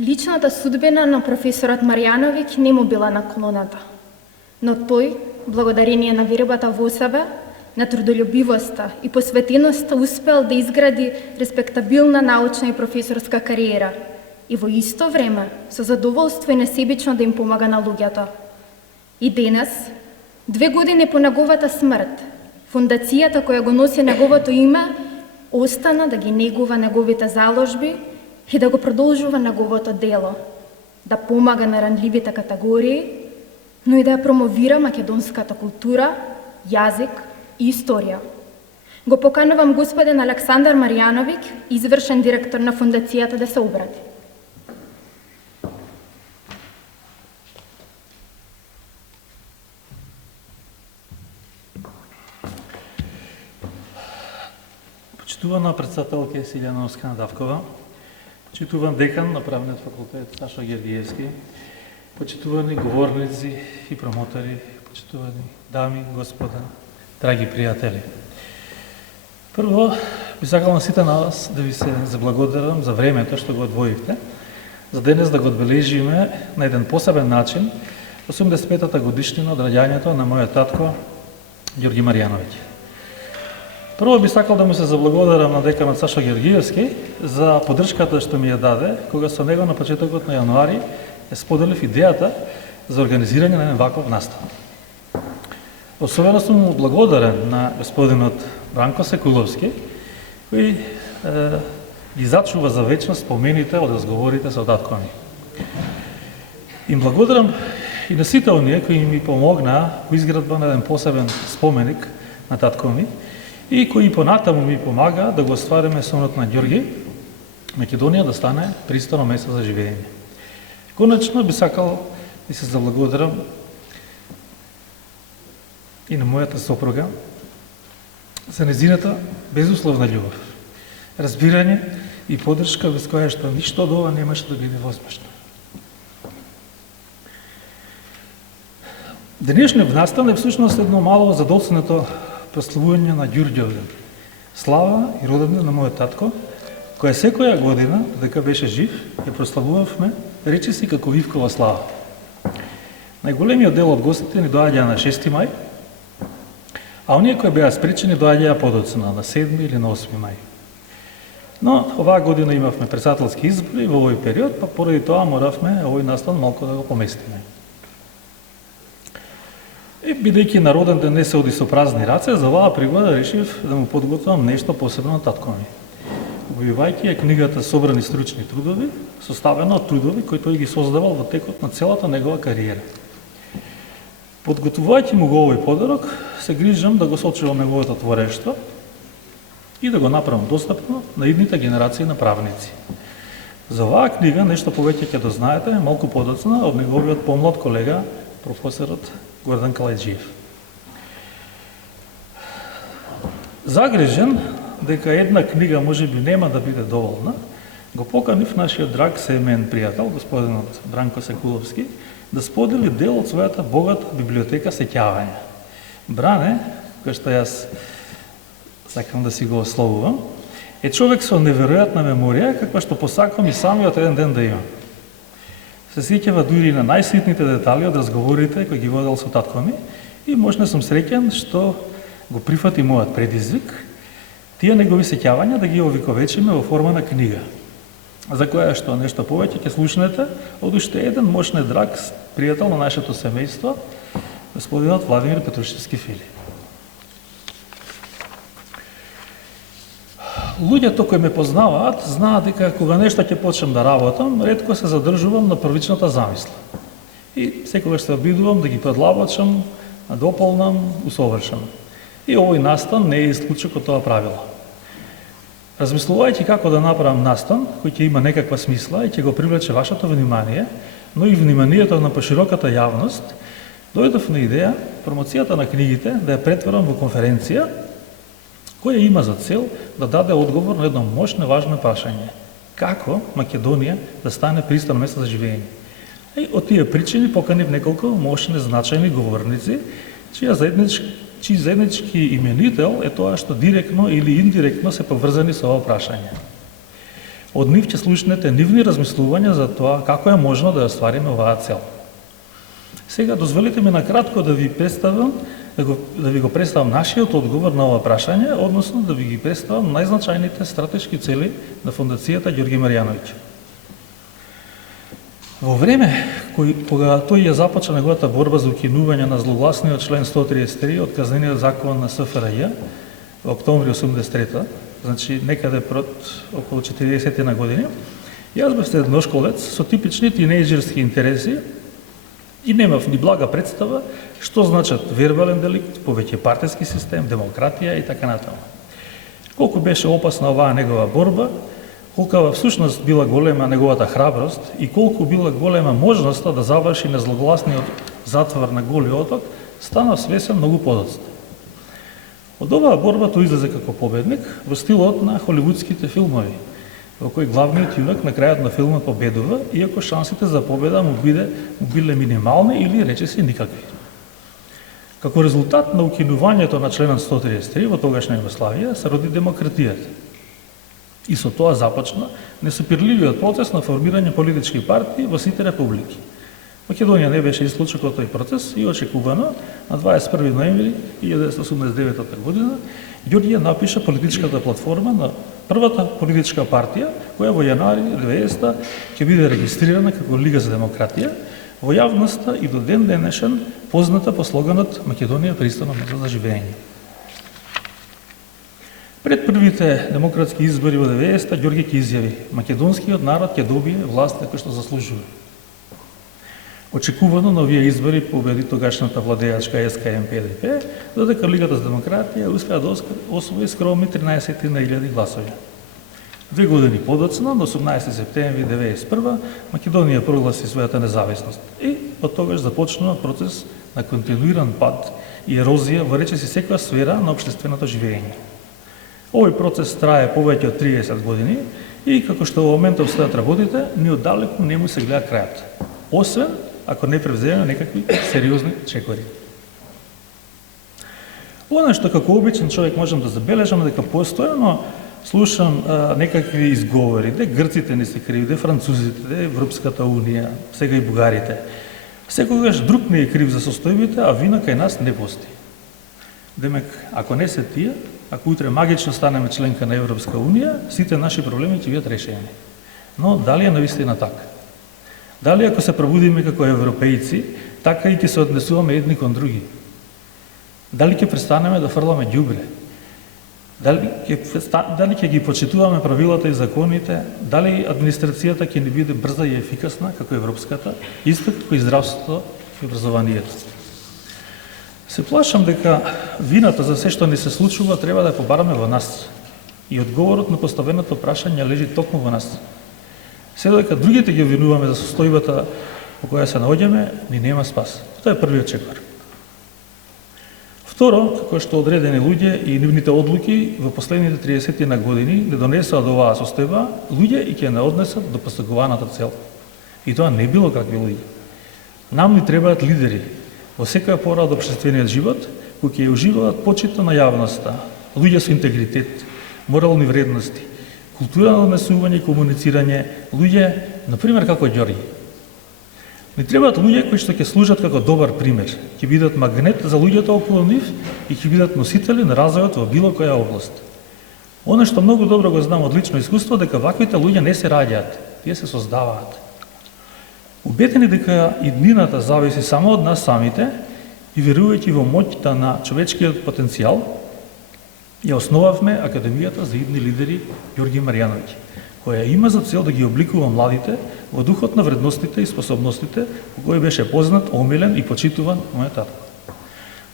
Личната судбина на професорот Марјановиќ не му била наклоната, но тој, благодарение на вербата во себе, на трудолюбивоста и посветеноста успел да изгради респектабилна научна и професорска кариера и во исто време со задоволство и несебично да им помага на луѓето. И денес, 2 години по неговата смрт, фондацијата која го носи неговото име остана да ги негува неговите заложби и да го продолжува неговото дело, да помага на ранливите категории, но и да ја промовира македонската култура, јазик и историја. Го поканувам господин Александар Марјановиќ, извршен директор на фондацијата, да се обрати. Почитувана председателка Силјана Оскана-Давкова, почитуван декан на Правниот факултет Сашо Гергиевски, почитувани говорници и промотори, почитувани дами, господа, драги пријатели. Прво, би сакал на сите на вас да ви се заблагодарам за времето што го одвоивте, за денес да го одбележиме на еден посебен начин 85-та годишнина од раѓањето на мојот татко Ѓорги Марјановиќ. Прво би сакал да му се заблагодарам на деканот Сашо Гергиевски за поддршката што ми ја даде, кога со него на почетокот на јануари ја споделив идејата за организирање на еден ваков настан. Особено сум му благодарен на господинот Бранко Секуловски, кој ги зачува за вечност спомените од разговорите со татко ми. Им благодарам и на сите оние кои ми помогнаа во изградба на еден посебен споменик на татко ми и кои понатаму ми помага да го оствариме сонот на Ѓорги, Македонија да стане пристано место за живење. Конечно би сакал да се заблагодарам и на мојата сопруга за незината безусловна љубов, разбирање и поддршка без која што ништо од ова немаше да биде возможно. Денешниот настан е всушност едно мало задоцнето прославување на Ѓурѓовден, слава и роденден на мојот татко, која секоја година, дека беше жив, ја прославувавме речиси како Ивкова слава. Најголемиот дел од гостите ни доаѓаа на 6 мај, а оние кои беа спречени доаѓаа подоцна, на 7 или на 8 мај. Но оваа година имавме председателски избори во овој период, па поради тоа моравме овој настан малку да го поместиме. И бидејќи на роден ден не се оди со празни раце, за оваа пригода решив да му подготвам нешто посебно на татко ми. Објавувајќи ја книгата Собрани стручни трудови, составена од трудови кои тој ги создавал во текот на целата негова кариера. Подготвувајќи му го овој подарок, се грижам да го сочувам неговото творештво и да го направам достапно на идните генерации на правници. За оваа книга нешто повеќе ќе дознаете малку подоцна од неговиот помлад колега, професорот Гордан Калајџиев. Загрижен дека една книга можеби нема да биде доволна, го поканив нашиот драг семеен пријател, господинот Бранко Секуловски, да сподели дел од својата богата библиотека сеќавања. Бране, кој што јас сакам да си го ословувам, е човек со неверојатна меморија, каква што посакувам и самиот еден ден да имам. Се сеќава дури на најситните детали од разговорите кои ги водел со татко ми и можна сум среќен што го прифати мојот предизвик, тие негови сеќавања да ги овековечиме во форма на книга, за која што нешто повеќе ќе слушнете од уште еден мощен драг пријател на нашето семејство, господинот Владимир Петрушевски Фили. Луѓето кои ме познаваат знаат дека кога нешто ќе почнам да работам, ретко се задржувам на првичната замисла. И секогаш се обидувам да ги предлабочам, да дополнам, усовршам. И овој настан не е исклучок од тоа правило. Размислувајќи како да направам настан, кој ќе има некаква смисла и ќе го привлече вашето внимание, но и вниманието на пошироката јавност, дојдов на идеја промоцијата на книгите да ја претворам во конференција, која има за цел да даде одговор на едно мощно важно прашање. Како Македонија да стане пристано место за живење? И од тие причини поканив неколку мощни значајни говорници, чиј заеднички именител е тоа што директно или индиректно се поврзани со ова прашање. Од нив ќе слушнете нивни размислувања за тоа како е можно да ја оствариме оваа цел. Сега дозволете ми накратко да ви го представам нашиот одговор на ова прашање, односно да ви ги представам најзначајните стратешки цели на Фондацијата Ѓорги Маријановиќ. Во време кога тој ја започна неговата борба за укинување на злогласниот член 133 од Казнениот закон на СФРЈ во октомври 83-та, значи некаде пред околу 40 на години, јас бев средношколец со типични тинејџерски интереси и немав ни блага представа што значат вербален деликт, повеќе партиски систем, демократија и така натаму. Колку беше опасна оваа негова борба, колку всушност била голема неговата храброст и колку била голема можноста да заврши на злогласниот затвор на Голи оток, станав свесен многу подоцна. Од оваа борба тој излезе како победник во стилот на холивудските филмови, во кој главниот јунак на крајот на филмот победува, иако шансите за победа му биле минимални или речиси никакви. Како резултат на укинувањето на членот 133 во тогашна Југославија се роди демократијата. И со тоа започна несопирливиот процес на формирање политички партии во сите републики. Македонија не беше исклучок од тој процес и очекувано на 21 ноември 1989 година Ѓорѓе напиша политичката платформа на првата политичка партија која во јануари 90-та ќе биде регистрирана како Лига за демократија, во јавноста и до ден денешен позната по слоганот Македонија пристана за живење. Пред првите демократски избори во 90-та Ѓорѓе ќе изјави: македонскиот народ ќе добие власт како што заслужува. Очекувано на овие избори победи тогашната владеачка СКМ-ПДП, додека Лигата за демократија успеа да освои скромни 13.000 гласови. 2 години подоцна, на 18 септември 1991, Македонија прогласи својата независност и од тогаш започнува процес на континуиран пад и ерозија во речиси секоја сфера на општественото живење. Овој процес трае повеќе од 30 години и како што во моментов стојат работите, ни оддалеку не му се гледа крајот, освен ако не превземе некакви сериозни чекори. Она што како обичен човек можам да забележам дека постојано слушам некакви изговори, де грците не се криви, де французите, де Европската унија, сега и бугарите. Секогаш друг не е крив за состојбите, а вина кај нас не постои. Демек, ако не се тие, ако утре магично станеме членка на Европска унија, сите наши проблеми ќе бидат решени. Но дали е навистина така? Дали ако се пробудиме како европејци, така и ќе се однесуваме едни кон други? Дали ќе престанеме да фрламе ѓубре? Дали ќе ги почитуваме правилата и законите? Дали администрацијата ќе ни биде брза и ефикасна како европската, исто како и здравството и образованието? Се плашам дека вината за се што ни се случува треба да ја побараме во нас. И одговорот на поставеното прашање лежи токму во нас. Се додека другите ги обвинуваме за состојбата во која се наоѓаме, ни нема спас. Тоа е првиот чекор. Второ, како што одредени луѓе и нивните одлуки во последните 30 на години не донесоа до оваа состојба, луѓе и ќе не однесат до постигуваната цел. И тоа не било какви луѓе. Нам ни требаат лидери во секоја пора од општествениот живот, кои ќе уживаат почит на јавноста, луѓе со интегритет, морални вредности, култура на однесување и комуницирање, луѓе, например, како Ѓорѓе. Ни требаат луѓе кои што ќе служат како добар пример, ќе бидат магнет за луѓето околу нив и ќе бидат носители на развојот во било која област. Оно што многу добро го знам од лично искуство, дека ваквите луѓе не се раѓаат, тие се создаваат. Убедени дека иднината зависи само од нас самите и верувајќи во моќта на човечкиот потенцијал, ја основавме Академијата за идни лидери Ѓорги Маријановиќ, која има за цел да ги обликува младите во духот на вредностите и способностите по кои беше познат, омилен и почитуван мојот татко.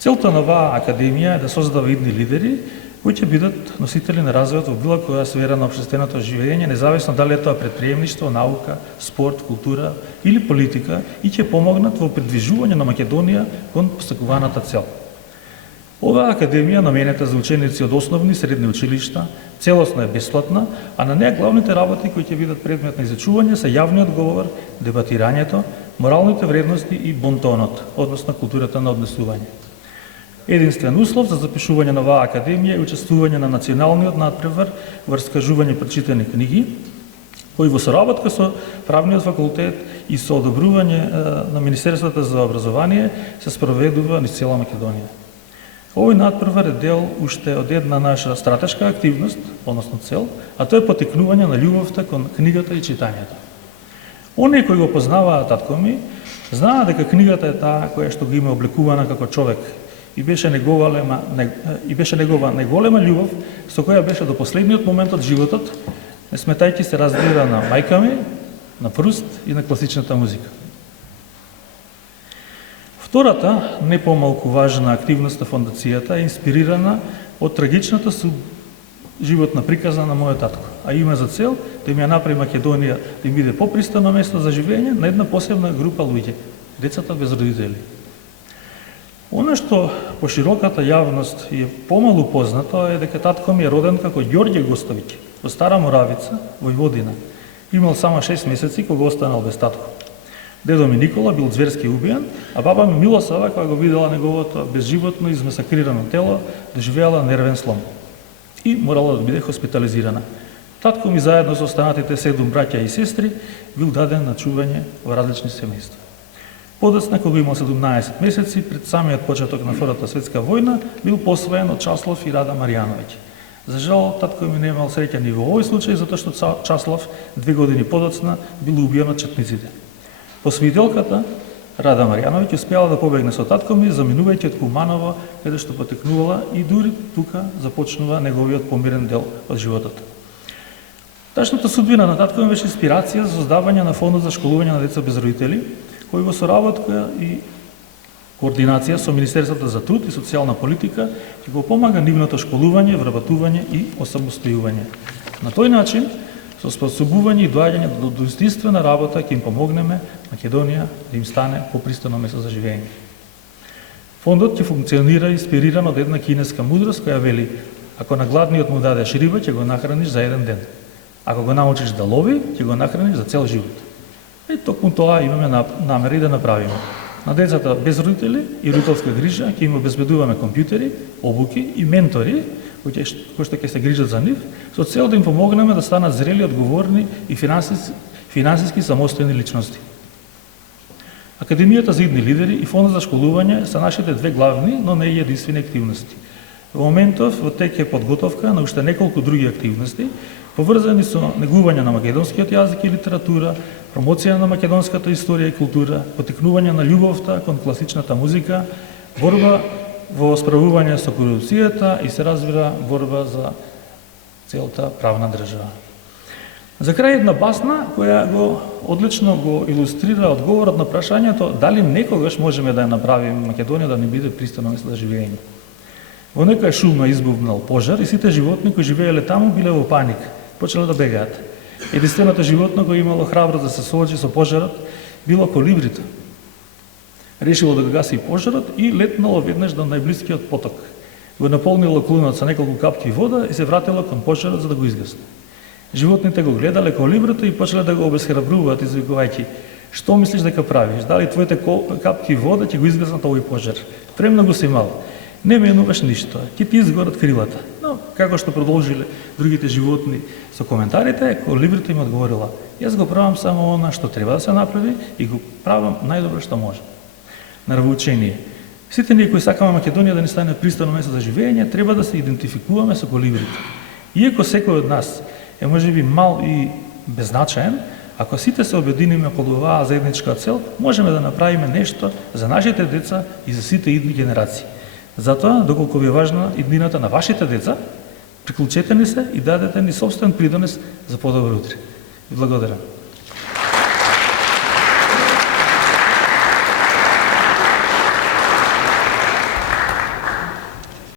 Целта на оваа академија е да создава идни лидери кои ќе бидат носители на развојот во било која сфера на општественото живење, независно дали е тоа претприемништво, наука, спорт, култура или политика, и ќе помогнат во придвижување на Македонија кон постигуваната цел. Оваа академија, наменета за ученици од основни и средни училишта, целосно е бесплатна, а на неа главните работи кои ќе бидат предмет на изучување се јавниот говор, дебатирањето, моралните вредности и бонтонот, односно културата на однесување. Единствен услов за запишување на оваа академија е учествување на националниот надпревар во раскажување прочитани книги кој во соработка со Правниот факултет и со одобрување на Министерството за образование се спроведува низ цела Македонија. Овој надпревар е дел уште од една наша стратешка активност, односно цел, а тоа е потикнување на љубовта кон книгата и читањето. Оние кои го познаваат татко ми, знаат дека книгата е таа која што го има облекувана како човек и беше негова најголема љубов со која беше до последниот момент од животот, не сметајќи се разбира на мајка ми, на Пруст и на класичната музика. Втората, не помалку важна активност на фондацијата е инспирирана од трагичната животна приказна на мојот татко, а има за цел да им ја направи Македонија да им биде попристано место за живење на една посебна група луѓе, децата без родители. Она што по широката јавност е помалу познато е дека татко ми е роден како Ѓорѓе Гостовиќ во Стара Моравица, Војводина. Имал само 6 месеци кога останал без татко. Дедо ми Никола бил зверски убиен, а баба ми Милосава, кога го видела неговото безживотно измасакрирано тело, доживеала нервен слом и морала да биде хоспитализирана. Татко ми заедно со останатите 7 браќа и сестри бил даден на чување во различни семејства. Подоцна, кога имал 17 месеци, пред самиот почеток на Втората светска војна, бил посвоен од Часлав и Рада Марјановиќ. За жал, татко ми не имал среќа ни во овој случај, затоа што Часлав 2 години подоцна бил убиен од четниците. Посвидетелката Рада Марјановиќ успеала да побегне со татко ми, заминувајќи од Куманово, каде што потекнувала и дури тука започнува неговиот помирен дел од животот. Тачната судбина на татко ми беше инспирација за создавање на фондот за школување на деца без родители, кој во соработка и координација со Министерството за труд и социјална политика ќе го помага нивното школување, вработување и осамостојување. На тој начин, со способување и доаѓање до достоинствена работа ќе им помогнеме Македонија да им стане попристано место за живење. Фондот ќе функционира инспириран од една кинеска мудрост која вели: ако на гладниот му дадеш риба, ќе го нахраниш за еден ден. Ако го научиш да лови, ќе го нахраниш за цел живот. И токму тоа имаме намери да направиме. На децата без родители и родителска грижа ќе им обезбедуваме компјутери, обуки и ментори кои што ќе се грижат за нив, со цел да им помогнеме да станат зрели, одговорни и финансиски самостојни личности. Академијата за идни лидери и Фондот за школување се нашите две главни, но не и единствени активности. Во моментов во тек е подготовка на уште неколку други активности, поврзани со негување на македонскиот јазик и литература, промоција на македонската историја и култура, потикнување на љубовта кон класичната музика, борба во справување со корупцијата и се разбира борба за целата правна држава. За крај една басна која одлично го илустрира одговорот на прашањето дали некогаш можеме да ја направиме Македонија да не биде пристано место за живење. Во некоја шума избувнал пожар и сите животни кои живееле таму биле во паник, почеле да бегаат. Единственото животно кој имало храброст да се соочи со пожарот било колибрито. Решило да го гаси пожарот и летнало веднаш до најблискиот поток. Го наполнило клунот со неколку капки вода и се вратило кон пожарот за да го изгасне. Животните го гледале колиброто и почеле да го обесхрабруваат, извикувајќи: "Што мислиш дека правиш? Дали твоите капки вода ќе го изгаснат овој пожар? Премногу си мал. Не менуваш ништо, ќе ти изгорат крилата." Но, како што продолжиле другите животни со коментарите, колибрито им одговорила: "Јас го правам само она што треба да се направи и го правам најдобро што може." Нравоучение. Сите ние кои сакаме Македонија да ни стане пристано место за живење, треба да се идентификуваме со колибрито. Иако секој од нас е можеби мал и беззначаен, ако сите се обединиме околу оваа заедничка цел, можеме да направиме нешто за нашите деца и за сите идни генерации. Затоа, доколку ви е важна иднината на вашите деца, приклучете ни се и дадете ни собствен придонес за подобро утре. Ви благодарам.